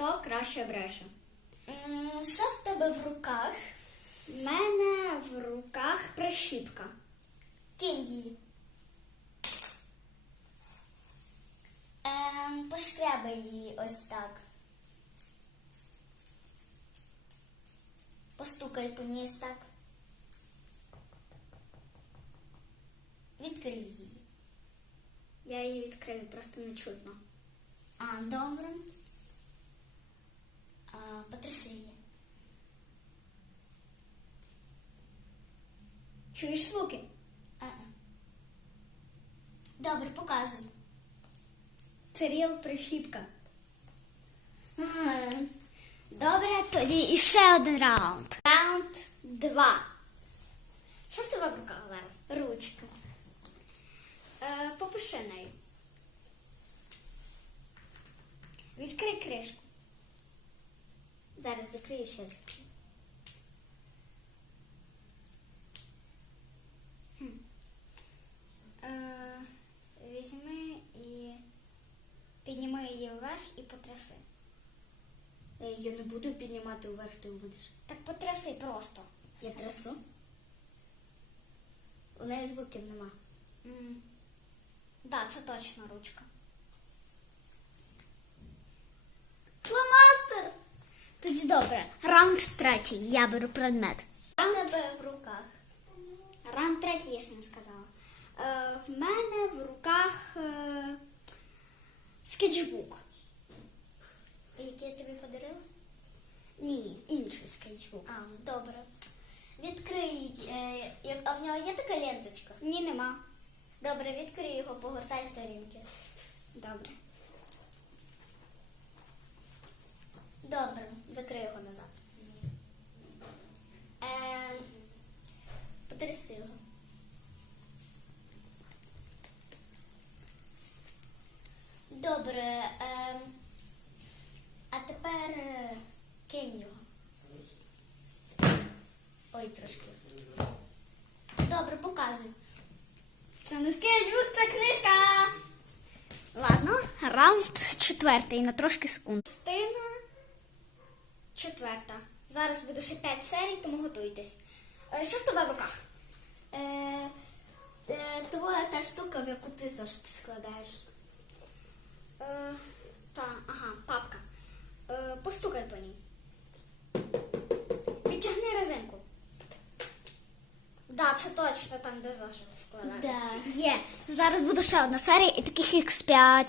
хто краще бреше. Що в тебе в руках? У мене в руках прищіпка. Кинь її. Ем, пошкрябай її ось так. Постукай по ній ось так. Відкрий її. Я її відкрию, просто не чутно. А, добре. А, потряси її. Чуєш звуки? А-а. Добре, показуй. Циріл прищіпка. Добре, тоді іще один раунд. Раунд два. Що в тебе зараз? Ручка. Е, попиши нею. Відкрий кришку. Зараз закрию ще раз. Е, візьми і підніми її вверх і потряси. Е, Я не буду піднімати вверх, ти будеш. Так потряси просто. Я трясу. У неї звуків нема. М. Да, це точно ручка. Фломастер! Тоді добре. Раунд третій. Я беру предмет. В тебе в руках. Раунд третій я ще не сказала. Е, в мене в руках е, скетчбук. Який я тобі подарила? Ні, інший скетчбук. А, добре. Відкрий. Е, як- а в нього є така ленточка? Ні, нема. Добре, відкрий його, погортай сторінки. Добре. Добре, закрий його назад. Е, потряси його. Добре. Е, а тепер е, кинь його. Ой, трошки. Добре, показуй. Це не скетчбук, це книжка. Ладно, раунд четвертий на трошки секунд. Частина четверта. Зараз буде ще 5 серій, тому готуйтесь. Е, Що в тебе в руках? Е, е, твоя та штука, в яку ти зошити складаєш. Е, та, ага, папка. Е, постукай по ній. Підтягни резинку. Да, це точно там, де зошит складаєш. Да. Є. Зараз буде ще одна серія і таких X5.